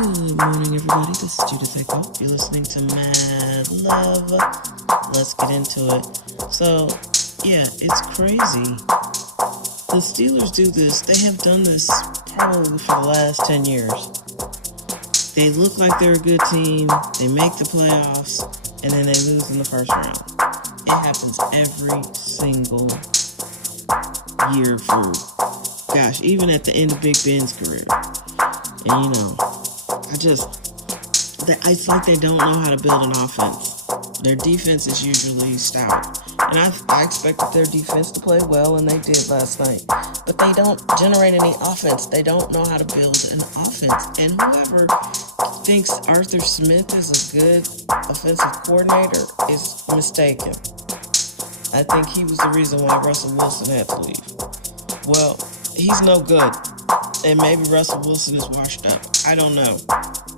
Good morning, everybody. This is Judith Echo. You're listening to Mad Love. Let's get into it. So, yeah, it's crazy. The Steelers do this. They have done this probably for the last 10 years. They look like they're a good team. They make the playoffs, and then they lose in the first round. It happens every single year for, even at the end of Big Ben's career. And, it's like they don't know how to build an offense. Their defense is usually stout. And I expected their defense to play well, and they did last night. But they don't generate any offense. They don't know how to build an offense. And whoever thinks Arthur Smith is a good offensive coordinator is mistaken. I think he was the reason why Russell Wilson had to leave. Well, he's no good. And maybe Russell Wilson is washed up. I don't know.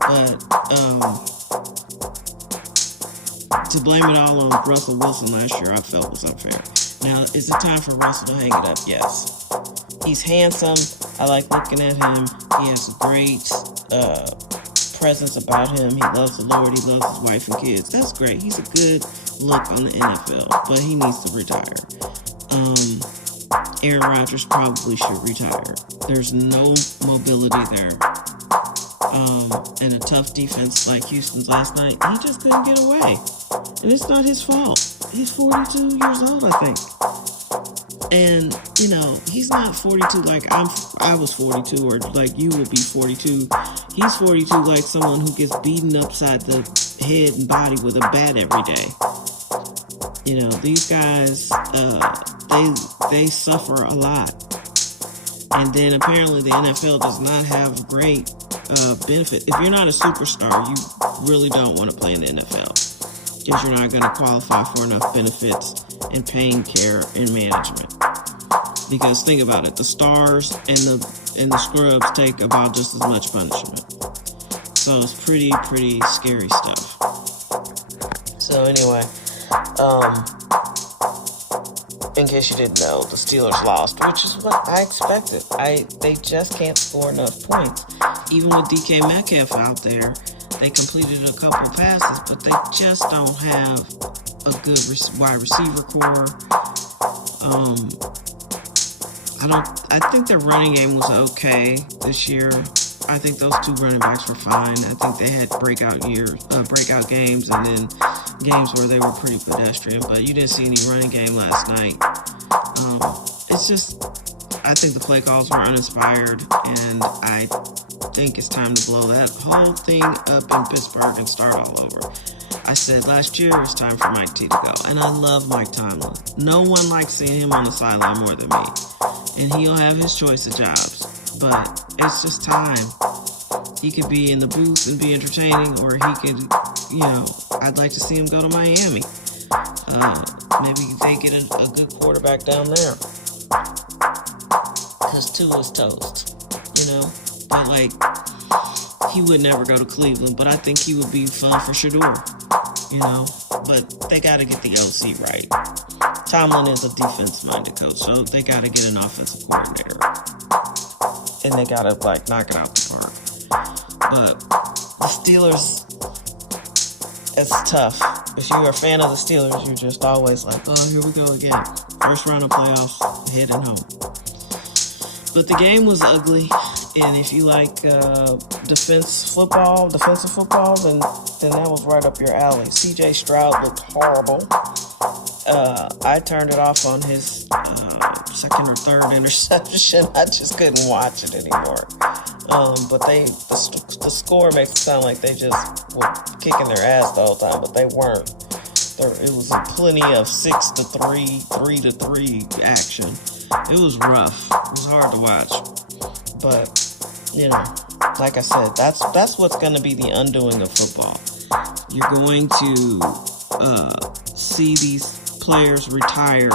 But to blame it all on Russell Wilson last year, I felt was unfair. Now, is it time for Russell to hang it up? Yes. He's handsome. I like looking at him. He has a great presence about him. He loves the Lord. He loves his wife and kids. That's great. He's a good look on the NFL, but he needs to retire. Aaron Rodgers probably should retire. There's no mobility there. And a tough defense like Houston's last night, he just couldn't get away. And it's not his fault. He's 42 years old, I think. And, he's not 42 like I was 42 or like you would be 42. He's 42 like someone who gets beaten upside the head and body with a bat every day. These guys, they suffer a lot. And then apparently the NFL does not have great benefit. If you're not a superstar, you really don't want to play in the NFL because you're not going to qualify for enough benefits and paying care and management. Because think about it, the stars and the scrubs take about just as much punishment. So it's pretty scary stuff. So anyway, in case you didn't know, the Steelers lost, which is what I expected. They just can't score enough points. Even with DK Metcalf out there, they completed a couple passes, but they just don't have a good wide receiver core. I think their running game was okay this year. I think those two running backs were fine. I think they had breakout games, and then games where they were pretty pedestrian. But you didn't see any running game last night. I think the play calls were uninspired, and I think it's time to blow that whole thing up in Pittsburgh and start all over. I said last year it's time for Mike T to go, and I love Mike Tomlin. No one likes seeing him on the sideline more than me, and he'll have his choice of jobs, but it's just time. He could be in the booth and be entertaining, or he could, I'd like to see him go to Miami. Maybe they get a good quarterback down there, because Tua is toast, but he would never go to Cleveland, but I think he would be fun for Shador, but they got to get the OC right. Tomlin is a defense-minded coach, so they got to get an offensive coordinator, and they got to knock it out the park. But the Steelers, it's tough. If you're a fan of the Steelers, you're just always like, oh, here we go again. First round of playoffs, heading home. But the game was ugly, and if you like defensive football, then that was right up your alley. C.J. Stroud looked horrible. I turned it off on his second or third interception. I just couldn't watch it anymore. But the score makes it sound like they just were kicking their ass the whole time, but they weren't. It was plenty of 6-3, 3-3 action. It was rough. It was hard to watch. But, like I said, that's what's going to be the undoing of football. You're going to see these players retire,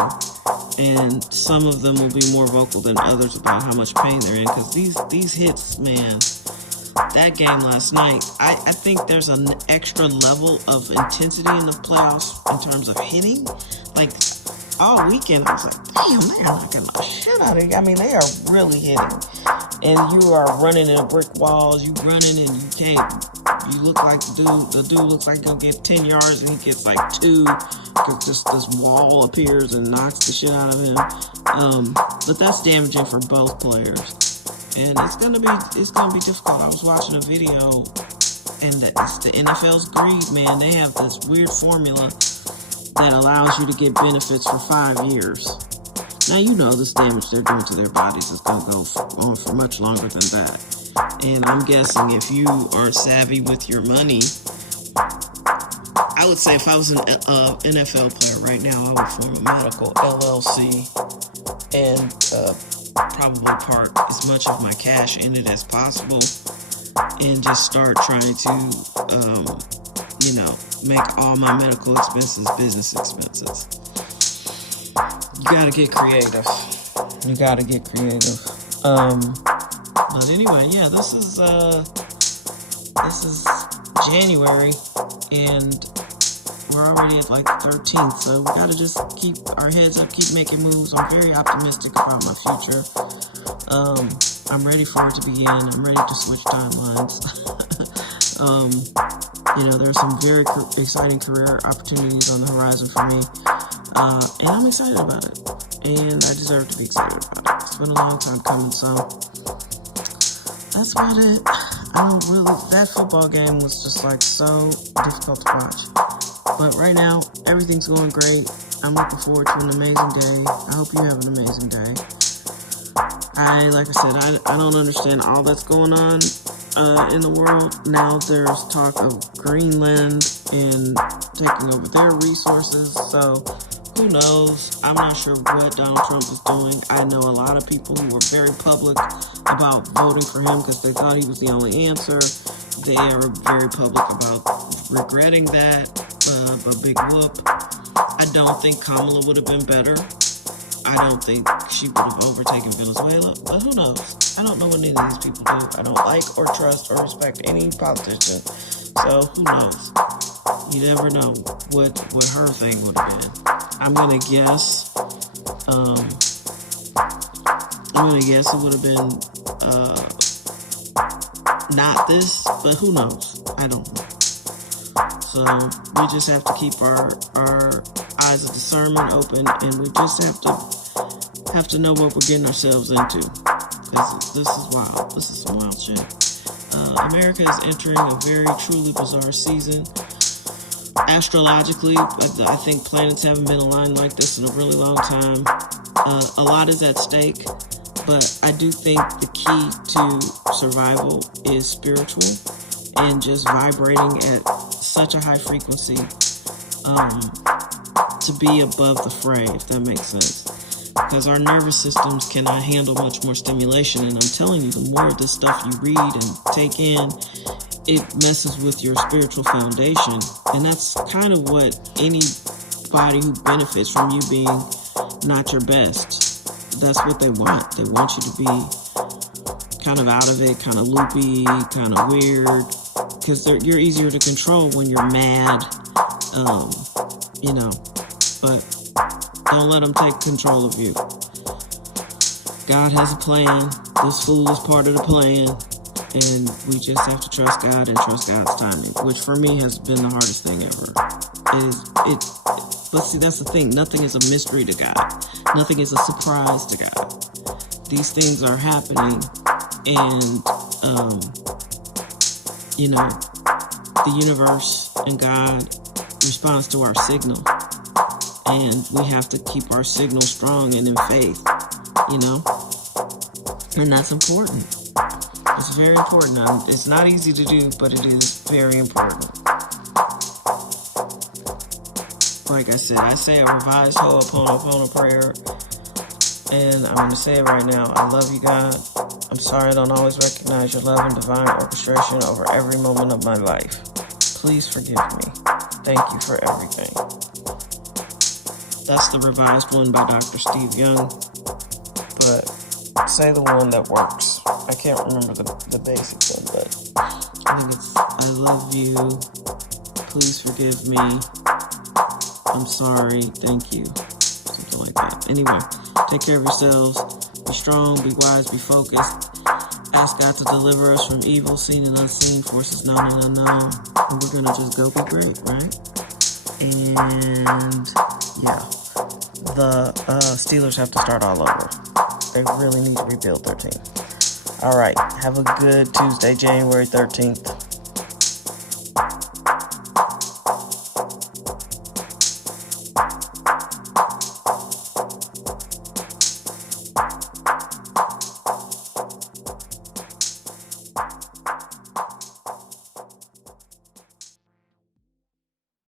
and some of them will be more vocal than others about how much pain they're in, because these hits, man, that game last night, I think there's an extra level of intensity in the playoffs in terms of hitting. All weekend, I was like, damn, they're knocking my shit out of you. I mean, they are really hitting. and you are running in brick walls, you running and you can't, you look like the dude looks like he'll get 10 yards and he gets like 2, because this wall appears and knocks the shit out of him. But that's damaging for both players, and it's gonna be difficult. I was watching a video, and it's the NFL's greed, man. They have this weird formula that allows you to get benefits for 5 years. Now, you know this damage they're doing to their bodies is going to go on for much longer than that. And I'm guessing if you are savvy with your money, I would say if I was an NFL player right now, I would form a medical LLC and probably park as much of my cash in it as possible and just start trying to, make all my medical expenses business expenses. You gotta get creative. But anyway, yeah, this is January, and we're already at like the 13th, so we gotta just keep our heads up, keep making moves. I'm very optimistic about my future. I'm ready for it to begin. I'm ready to switch timelines. There's some very exciting career opportunities on the horizon for me. And I'm excited about it. And I deserve to be excited about it. It's been a long time coming, so that's about it. That football game was just like so difficult to watch. But right now, everything's going great. I'm looking forward to an amazing day. I hope you have an amazing day. I don't understand all that's going on in the world. Now there's talk of Greenland and taking over their resources, so who knows? I'm not sure what Donald Trump is doing. I know a lot of people who were very public about voting for him because they thought he was the only answer. They are very public about regretting that, but big whoop. I don't think Kamala would have been better. I don't think she would have overtaken Venezuela, but who knows? I don't know what any of these people do. I don't like or trust or respect any politician, so who knows? You never know what her thing would have been. I'm gonna guess it would have been not this, but who knows? I don't know. So we just have to keep our eyes of discernment open, and we just have to know what we're getting ourselves into. Because this is wild. This is some wild shit. America is entering a very truly bizarre season. Astrologically, I think planets haven't been aligned like this in a really long time. A lot is at stake, but I do think the key to survival is spiritual and just vibrating at such a high frequency to be above the fray, if that makes sense. Because our nervous systems cannot handle much more stimulation, and I'm telling you, the more of this stuff you read and take in, it messes with your spiritual foundation. And that's kind of what anybody who benefits from you being not your best, that's what they want. They want you to be kind of out of it, kind of loopy, kind of weird, because you're easier to control when you're mad, but don't let them take control of you. God has a plan. This fool is part of the plan. And we just have to trust God and trust God's timing, which for me has been the hardest thing ever. But see, that's the thing. Nothing is a mystery to God. Nothing is a surprise to God. These things are happening, and, the universe and God responds to our signal. And we have to keep our signal strong and in faith, And that's important. It's very important. It's not easy to do, but it is very important. Like I said, I say a revised Ho'oponopono prayer, and I'm going to say it right now. I love you, God. I'm sorry I don't always recognize your love and divine orchestration over every moment of my life. Please forgive me. Thank you for everything. That's the revised one by Dr. Steve Young, but say the one that works. I can't remember the basic one, but I think it's, I love you, please forgive me, I'm sorry, thank you, something like that. Anyway, take care of yourselves, be strong, be wise, be focused, Ask God to deliver us from evil, seen and unseen, forces known and unknown. And we're going to just go be great, right? And, yeah, the Steelers have to start all over. They really need to rebuild their team. All right, have a good Tuesday, January 13th.